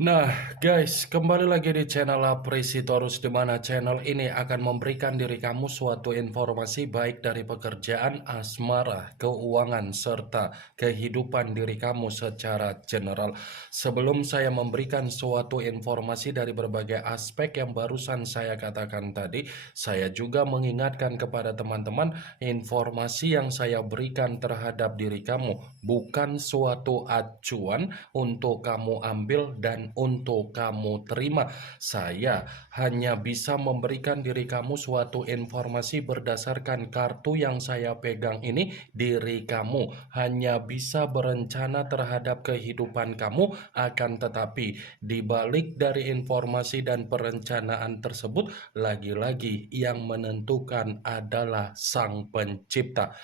Nah, guys, kembali lagi di channel Apresitorus, di mana channel ini akan memberikan diri kamu suatu informasi baik dari pekerjaan, asmara, keuangan, serta kehidupan diri kamu secara general. Sebelum saya memberikan suatu informasi dari berbagai aspek yang barusan saya katakan tadi, saya juga mengingatkan kepada teman-teman, informasi yang saya berikan terhadap diri kamu bukan suatu acuan untuk kamu ambil dan untuk kamu terima. Saya hanya bisa memberikan diri kamu suatu informasi berdasarkan kartu yang saya pegang ini. Diri kamu hanya bisa berencana terhadap kehidupan kamu, akan tetapi dibalik dari informasi dan perencanaan tersebut, lagi-lagi yang menentukan adalah Sang Pencipta.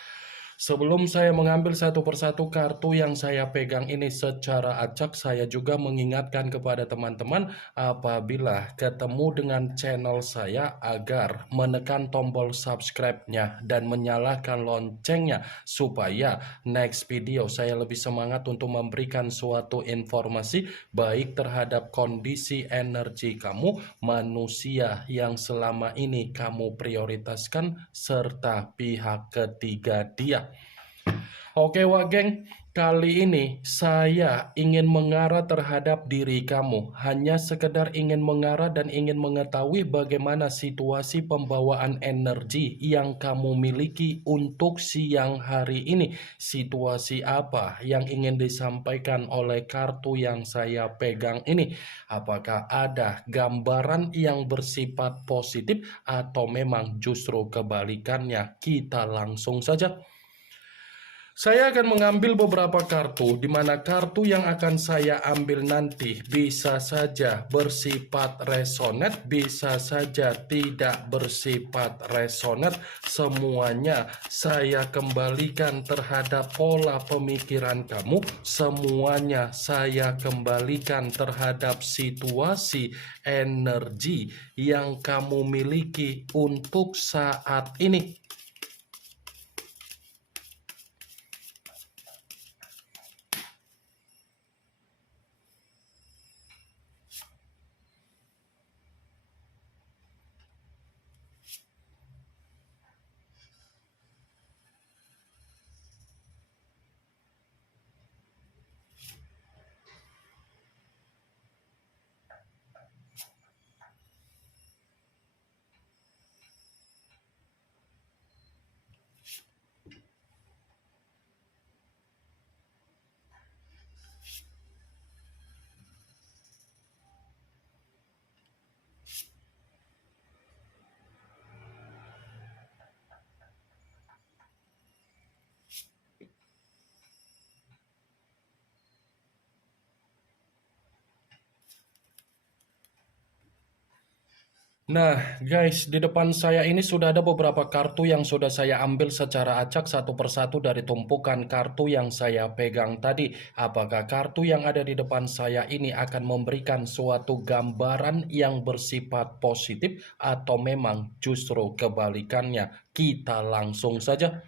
Sebelum saya mengambil satu persatu kartu yang saya pegang ini secara acak, saya juga mengingatkan kepada teman-teman apabila ketemu dengan channel saya agar menekan tombol subscribe-nya dan menyalakan loncengnya supaya next video saya lebih semangat untuk memberikan suatu informasi baik terhadap kondisi energi kamu, manusia yang selama ini kamu prioritaskan, serta pihak ketiga dia. Oke Wageng, kali ini saya ingin mengarah terhadap diri kamu. Hanya sekedar ingin mengarah dan ingin mengetahui bagaimana situasi pembawaan energi yang kamu miliki untuk siang hari ini. Situasi apa yang ingin disampaikan oleh kartu yang saya pegang ini? Apakah ada gambaran yang bersifat positif atau memang justru kebalikannya? Kita langsung saja. Saya akan mengambil beberapa kartu, di mana kartu yang akan saya ambil nanti bisa saja bersifat resonate, bisa saja tidak bersifat resonate. Semuanya saya kembalikan terhadap pola pemikiran kamu, semuanya saya kembalikan terhadap situasi energi yang kamu miliki untuk saat ini. Nah, guys, di depan saya ini sudah ada beberapa kartu yang sudah saya ambil secara acak satu persatu dari tumpukan kartu yang saya pegang tadi. Apakah kartu yang ada di depan saya ini akan memberikan suatu gambaran yang bersifat positif atau memang justru kebalikannya? Kita langsung saja.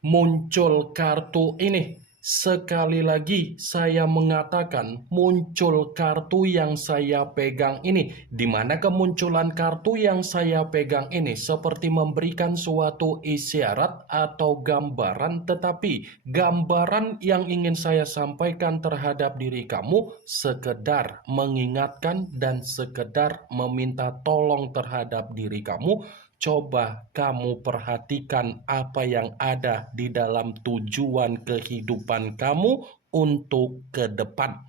Muncul kartu ini. Sekali lagi saya mengatakan muncul kartu yang saya pegang ini, di mana kemunculan kartu yang saya pegang ini seperti memberikan suatu isyarat atau gambaran, tetapi gambaran yang ingin saya sampaikan terhadap diri kamu sekedar mengingatkan dan sekedar meminta tolong terhadap diri kamu. Coba kamu perhatikan apa yang ada di dalam tujuan kehidupan kamu untuk ke depan.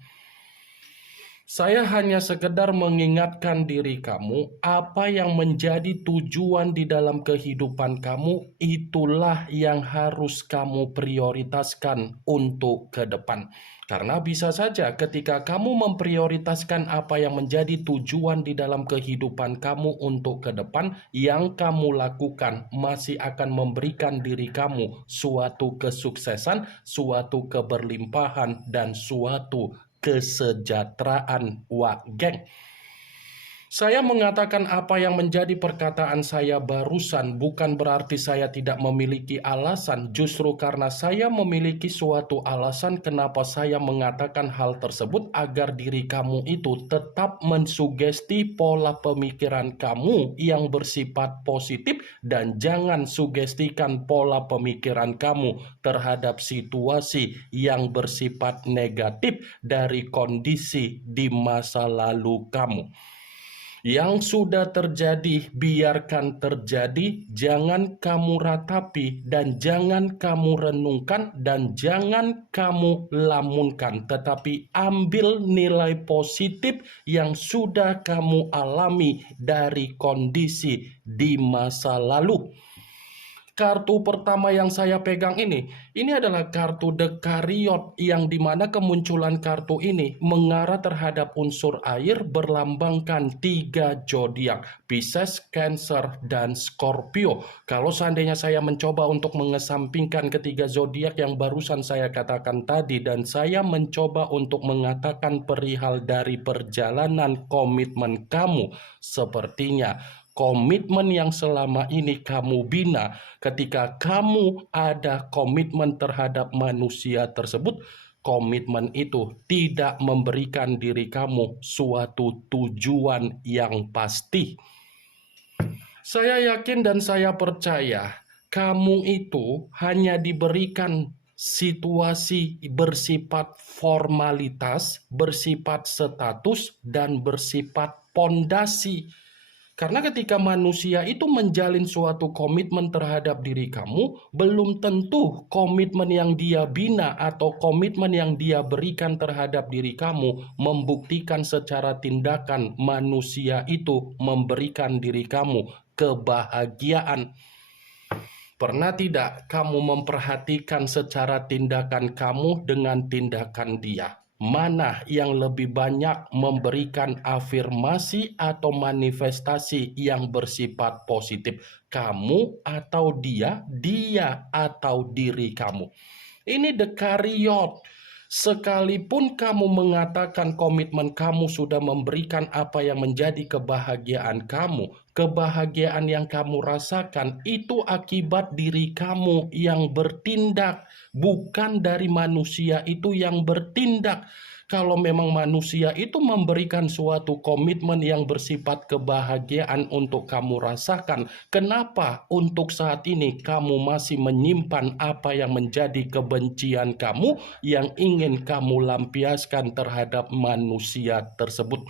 Saya hanya sekedar mengingatkan diri kamu, apa yang menjadi tujuan di dalam kehidupan kamu, itulah yang harus kamu prioritaskan untuk ke depan. Karena bisa saja ketika kamu memprioritaskan apa yang menjadi tujuan di dalam kehidupan kamu untuk ke depan, yang kamu lakukan masih akan memberikan diri kamu suatu kesuksesan, suatu keberlimpahan, dan suatu kesejahteraan, Wak Geng. Saya mengatakan apa yang menjadi perkataan saya barusan bukan berarti saya tidak memiliki alasan. Justru karena saya memiliki suatu alasan kenapa saya mengatakan hal tersebut agar diri kamu itu tetap mensugesti pola pemikiran kamu yang bersifat positif dan jangan sugestikan pola pemikiran kamu terhadap situasi yang bersifat negatif dari kondisi di masa lalu kamu. Yang sudah terjadi, biarkan terjadi, jangan kamu ratapi, dan jangan kamu renungkan, dan jangan kamu lamunkan. Tetapi ambil nilai positif yang sudah kamu alami dari kondisi di masa lalu. Kartu pertama yang saya pegang ini adalah kartu Dekariot, yang dimana kemunculan kartu ini mengarah terhadap unsur air berlambangkan 3 zodiak, Pisces, Cancer, dan Scorpio. Kalau seandainya saya mencoba untuk mengesampingkan ketiga zodiak yang barusan saya katakan tadi, dan saya mencoba untuk mengatakan perihal dari perjalanan komitmen kamu, sepertinya komitmen yang selama ini kamu bina, ketika kamu ada komitmen terhadap manusia tersebut, komitmen itu tidak memberikan diri kamu suatu tujuan yang pasti. Saya yakin dan saya percaya kamu itu hanya diberikan situasi bersifat formalitas, bersifat status, dan bersifat pondasi. Karena ketika manusia itu menjalin suatu komitmen terhadap diri kamu, belum tentu komitmen yang dia bina atau komitmen yang dia berikan terhadap diri kamu membuktikan secara tindakan manusia itu memberikan diri kamu kebahagiaan. Pernah tidak kamu memperhatikan secara tindakan kamu dengan tindakan dia? Mana yang lebih banyak memberikan afirmasi atau manifestasi yang bersifat positif? Kamu atau dia? Dia atau diri kamu? Ini Dekariot. Sekalipun kamu mengatakan komitmen kamu sudah memberikan apa yang menjadi kebahagiaan kamu, kebahagiaan yang kamu rasakan itu akibat diri kamu yang bertindak, bukan dari manusia itu yang bertindak. Kalau memang manusia itu memberikan suatu komitmen yang bersifat kebahagiaan untuk kamu rasakan, kenapa untuk saat ini kamu masih menyimpan apa yang menjadi kebencian kamu yang ingin kamu lampiaskan terhadap manusia tersebut?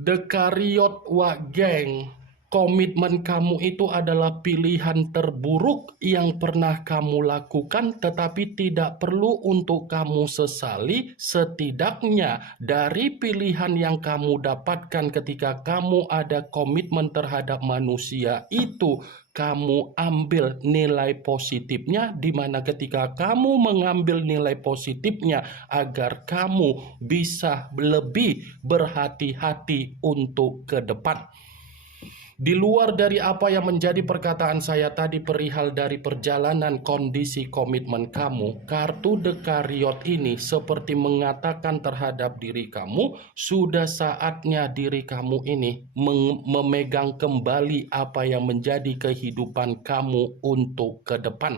Dekariot wa geng. Komitmen kamu itu adalah pilihan terburuk yang pernah kamu lakukan, tetapi tidak perlu untuk kamu sesali. Setidaknya dari pilihan yang kamu dapatkan ketika kamu ada komitmen terhadap manusia itu, kamu ambil nilai positifnya, di mana ketika kamu mengambil nilai positifnya agar kamu bisa lebih berhati-hati untuk ke depan. Di luar dari apa yang menjadi perkataan saya tadi perihal dari perjalanan kondisi komitmen kamu, kartu Dekariot ini seperti mengatakan terhadap diri kamu, sudah saatnya diri kamu ini memegang kembali apa yang menjadi kehidupan kamu untuk ke depan.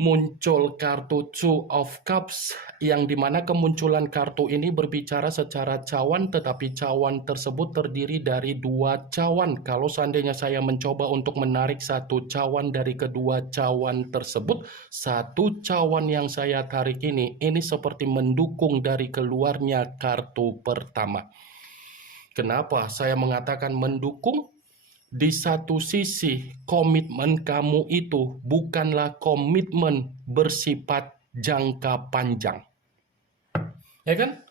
Muncul kartu Two of Cups, yang dimana kemunculan kartu ini berbicara secara cawan, tetapi cawan tersebut terdiri dari 2 cawan. Kalau seandainya saya mencoba untuk menarik satu cawan dari kedua cawan tersebut, satu cawan yang saya tarik ini seperti mendukung dari keluarnya kartu pertama. Kenapa saya mengatakan mendukung? Di satu sisi, komitmen kamu itu bukanlah komitmen bersifat jangka panjang. Ya kan?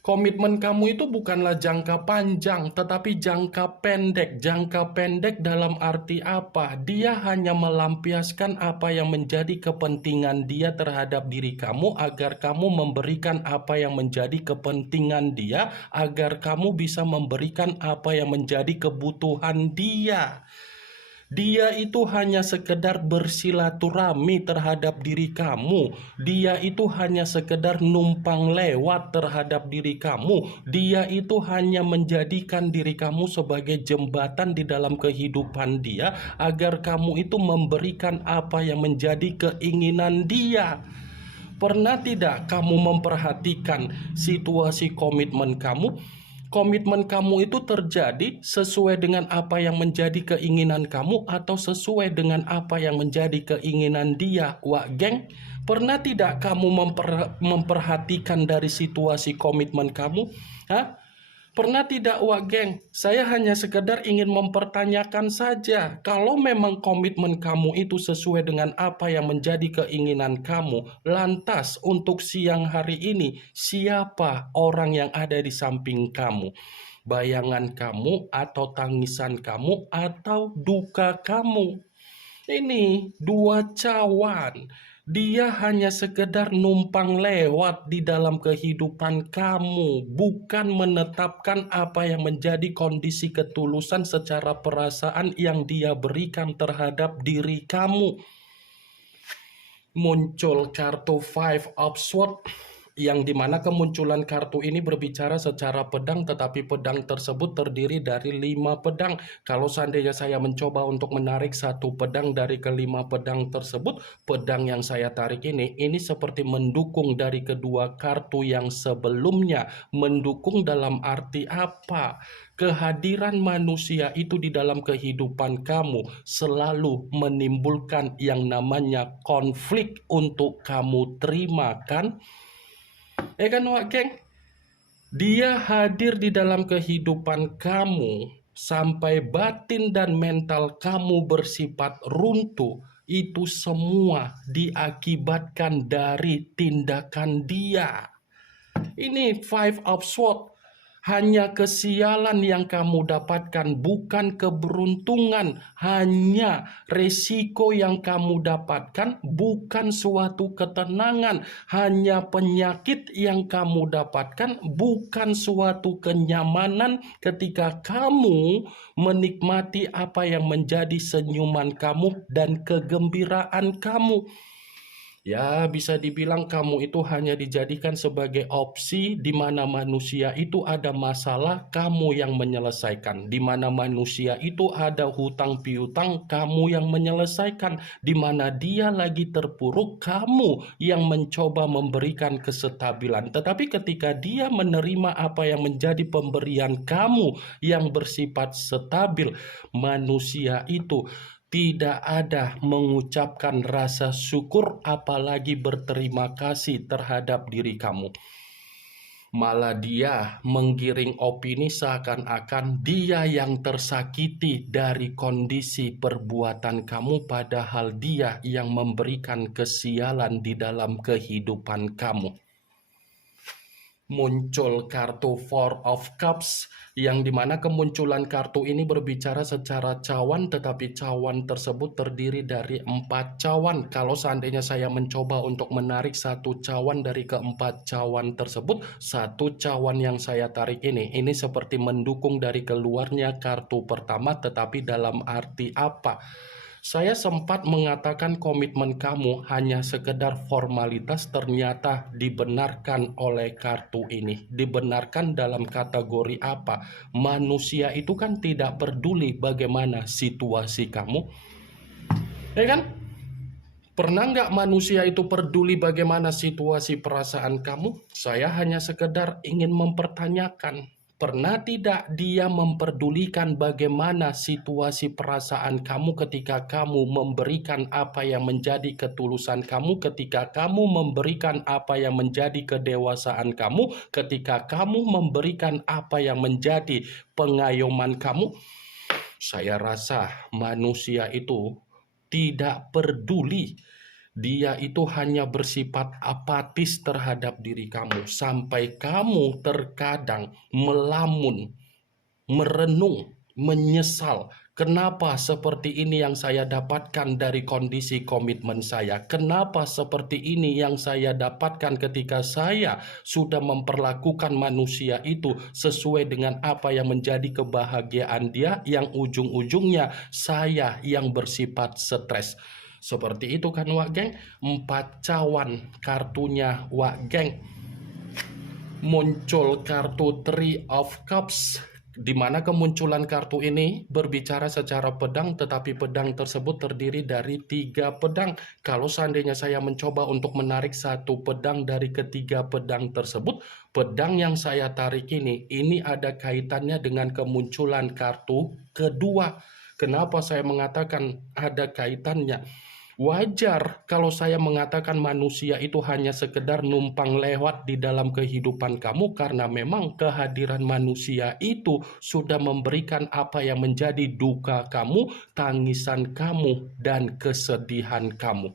Komitmen kamu itu bukanlah jangka panjang, tetapi jangka pendek. Jangka pendek dalam arti apa? Dia hanya melampiaskan apa yang menjadi kepentingan dia terhadap diri kamu, agar kamu memberikan apa yang menjadi kepentingan dia, agar kamu bisa memberikan apa yang menjadi kebutuhan dia. Dia itu hanya sekedar bersilaturahmi terhadap diri kamu. Dia itu hanya sekedar numpang lewat terhadap diri kamu. Dia itu hanya menjadikan diri kamu sebagai jembatan di dalam kehidupan dia, agar kamu itu memberikan apa yang menjadi keinginan dia. Pernah tidak kamu memperhatikan situasi komitmen kamu? Komitmen kamu itu terjadi sesuai dengan apa yang menjadi keinginan kamu atau sesuai dengan apa yang menjadi keinginan dia, wak geng? Pernah tidak kamu memperhatikan dari situasi komitmen kamu? Hah? Pernah tidak, wak geng? Saya hanya sekedar ingin mempertanyakan saja. Kalau memang komitmen kamu itu sesuai dengan apa yang menjadi keinginan kamu, lantas untuk siang hari ini, siapa orang yang ada di samping kamu? Bayangan kamu atau tangisan kamu atau duka kamu? Ini dua cawan. Dia hanya sekedar numpang lewat di dalam kehidupan kamu, bukan menetapkan apa yang menjadi kondisi ketulusan secara perasaan yang dia berikan terhadap diri kamu. Muncul kartu Five of Swords, yang dimana kemunculan kartu ini berbicara secara pedang, tetapi pedang tersebut terdiri dari 5 pedang. Kalau seandainya saya mencoba untuk menarik satu pedang dari kelima pedang tersebut, pedang yang saya tarik ini seperti mendukung dari kedua kartu yang sebelumnya. Mendukung dalam arti apa? Kehadiran manusia itu di dalam kehidupan kamu selalu menimbulkan yang namanya konflik untuk kamu terima, kan? Kan, wak geng? Dia hadir di dalam kehidupan kamu sampai batin dan mental kamu bersifat runtuh. Itu semua diakibatkan dari tindakan dia. Ini Five of Swords. Hanya kesialan yang kamu dapatkan, bukan keberuntungan. Hanya resiko yang kamu dapatkan, bukan suatu ketenangan. Hanya penyakit yang kamu dapatkan, bukan suatu kenyamanan ketika kamu menikmati apa yang menjadi senyuman kamu dan kegembiraan kamu. Ya, bisa dibilang kamu itu hanya dijadikan sebagai opsi di mana manusia itu ada masalah, kamu yang menyelesaikan. Di mana manusia itu ada hutang piutang, kamu yang menyelesaikan. Di mana dia lagi terpuruk, kamu yang mencoba memberikan kestabilan. Tetapi ketika dia menerima apa yang menjadi pemberian kamu yang bersifat stabil, manusia itu tidak ada mengucapkan rasa syukur, apalagi berterima kasih terhadap diri kamu. Malah dia menggiring opini seakan-akan dia yang tersakiti dari kondisi perbuatan kamu, padahal dia yang memberikan kesialan di dalam kehidupan kamu. Muncul kartu Four of Cups, yang dimana kemunculan kartu ini berbicara secara cawan, tetapi cawan tersebut terdiri dari 4 cawan. Kalau seandainya saya mencoba untuk menarik satu cawan dari keempat cawan tersebut, satu cawan yang saya tarik ini seperti mendukung dari keluarnya kartu pertama. Tetapi dalam arti apa? Saya sempat mengatakan komitmen kamu hanya sekedar formalitas, ternyata dibenarkan oleh kartu ini. Dibenarkan dalam kategori apa? Manusia itu kan tidak peduli bagaimana situasi kamu. Kan? Pernah nggak manusia itu peduli bagaimana situasi perasaan kamu? Saya hanya sekedar ingin mempertanyakan. Pernah tidak dia memperdulikan bagaimana situasi perasaan kamu ketika kamu memberikan apa yang menjadi ketulusan kamu, ketika kamu memberikan apa yang menjadi kedewasaan kamu, ketika kamu memberikan apa yang menjadi pengayoman kamu? Saya rasa manusia itu tidak peduli. Dia itu hanya bersifat apatis terhadap diri kamu, sampai kamu terkadang melamun, merenung, menyesal Kenapa seperti ini yang saya dapatkan dari kondisi komitmen saya? Kenapa seperti ini yang saya dapatkan ketika saya sudah memperlakukan manusia itu sesuai dengan apa yang menjadi kebahagiaan dia, yang ujung-ujungnya saya yang bersifat stres? Seperti itu kan Wak Geng, 4 cawan kartunya Wak Geng. Muncul kartu Three of Cups, di mana kemunculan kartu ini berbicara secara pedang, tetapi pedang tersebut terdiri dari 3 pedang. Kalau seandainya saya mencoba untuk menarik 1 pedang dari ketiga pedang tersebut, pedang yang saya tarik ini ada kaitannya dengan kemunculan kartu kedua. Kenapa saya mengatakan ada kaitannya? Wajar kalau saya mengatakan manusia itu hanya sekedar numpang lewat di dalam kehidupan kamu, karena memang kehadiran manusia itu sudah memberikan apa yang menjadi duka kamu, tangisan kamu, dan kesedihan kamu.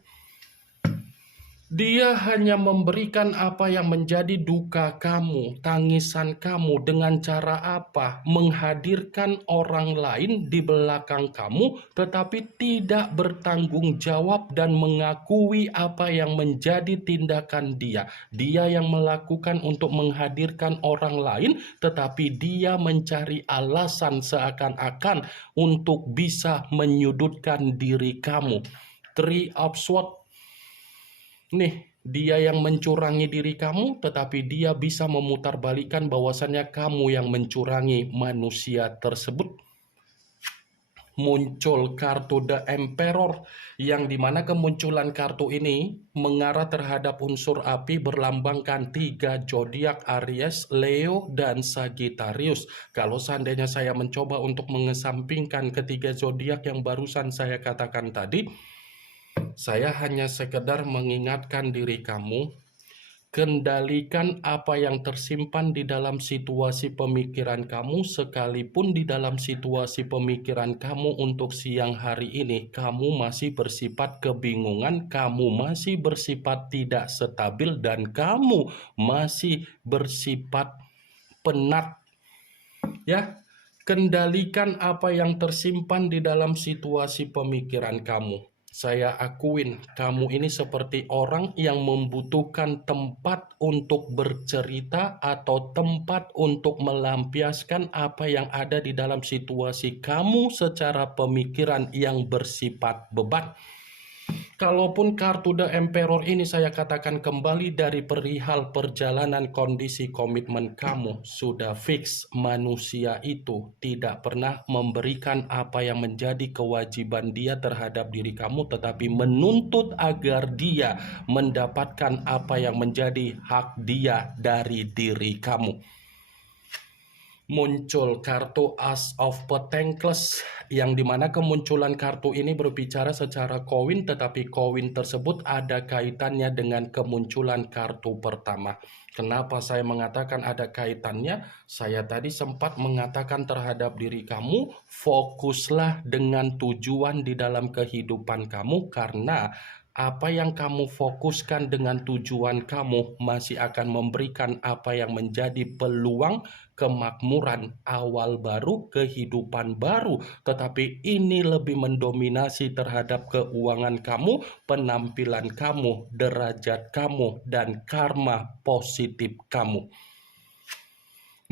Dia hanya memberikan apa yang menjadi duka kamu, tangisan kamu, dengan cara apa? Menghadirkan orang lain di belakang kamu, tetapi tidak bertanggung jawab dan mengakui apa yang menjadi tindakan dia. Dia yang melakukan untuk menghadirkan orang lain, tetapi dia mencari alasan seakan-akan untuk bisa menyudutkan diri kamu. Three of Swords. Nih, dia yang mencurangi diri kamu, tetapi dia bisa memutarbalikkan bahwasannya kamu yang mencurangi manusia tersebut. Muncul kartu The Emperor, yang dimana kemunculan kartu ini mengarah terhadap unsur api, berlambangkan 3 zodiak, Aries, Leo, dan Sagittarius. Kalau seandainya saya mencoba untuk mengesampingkan ketiga zodiak yang barusan saya katakan tadi, saya hanya sekedar mengingatkan diri kamu, kendalikan apa yang tersimpan di dalam situasi pemikiran kamu, sekalipun di dalam situasi pemikiran kamu untuk siang hari ini, kamu masih bersifat kebingungan, kamu masih bersifat tidak stabil, dan kamu masih bersifat penat. Ya, kendalikan apa yang tersimpan di dalam situasi pemikiran kamu. Saya akuin kamu ini seperti orang yang membutuhkan tempat untuk bercerita atau tempat untuk melampiaskan apa yang ada di dalam situasi kamu secara pemikiran yang bersifat beban. Kalaupun kartu The Emperor ini saya katakan kembali dari perihal perjalanan kondisi komitmen kamu, sudah fix manusia itu tidak pernah memberikan apa yang menjadi kewajiban dia terhadap diri kamu, tetapi menuntut agar dia mendapatkan apa yang menjadi hak dia dari diri kamu. Muncul kartu As of Pentacles, yang dimana kemunculan kartu ini berbicara secara koin, tetapi koin tersebut ada kaitannya dengan kemunculan kartu pertama. Kenapa saya mengatakan ada kaitannya? Saya tadi sempat mengatakan terhadap diri kamu, fokuslah dengan tujuan di dalam kehidupan kamu, karena apa yang kamu fokuskan dengan tujuan kamu masih akan memberikan apa yang menjadi peluang kemakmuran, awal baru, kehidupan baru. Tetapi ini lebih mendominasi terhadap keuangan kamu, penampilan kamu, derajat kamu, dan karma positif kamu.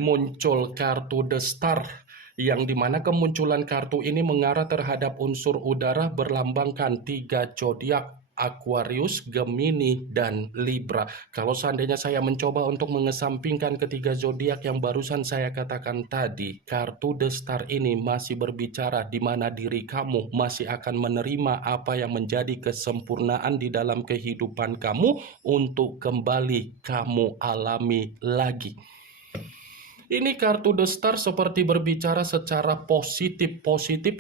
Muncul kartu The Star, yang dimana kemunculan kartu ini mengarah terhadap unsur udara, berlambangkan 3 zodiak, Aquarius, Gemini, dan Libra. Kalau seandainya saya mencoba untuk mengesampingkan ketiga zodiak yang barusan saya katakan tadi, kartu The Star ini masih berbicara di mana diri kamu masih akan menerima apa yang menjadi kesempurnaan di dalam kehidupan kamu untuk kembali kamu alami lagi. Ini kartu The Star seperti berbicara secara positif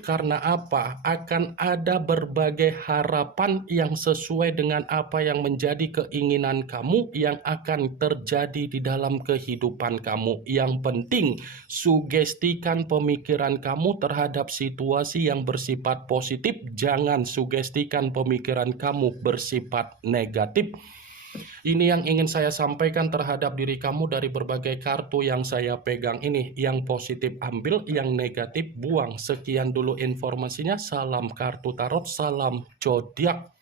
karena apa? Akan ada berbagai harapan yang sesuai dengan apa yang menjadi keinginan kamu yang akan terjadi di dalam kehidupan kamu. Yang penting, sugestikan pemikiran kamu terhadap situasi yang bersifat positif. Jangan sugestikan pemikiran kamu bersifat negatif. Ini yang ingin saya sampaikan terhadap diri kamu dari berbagai kartu yang saya pegang ini. Yang positif ambil, yang negatif buang. Sekian dulu informasinya. Salam kartu tarot, salam zodiak.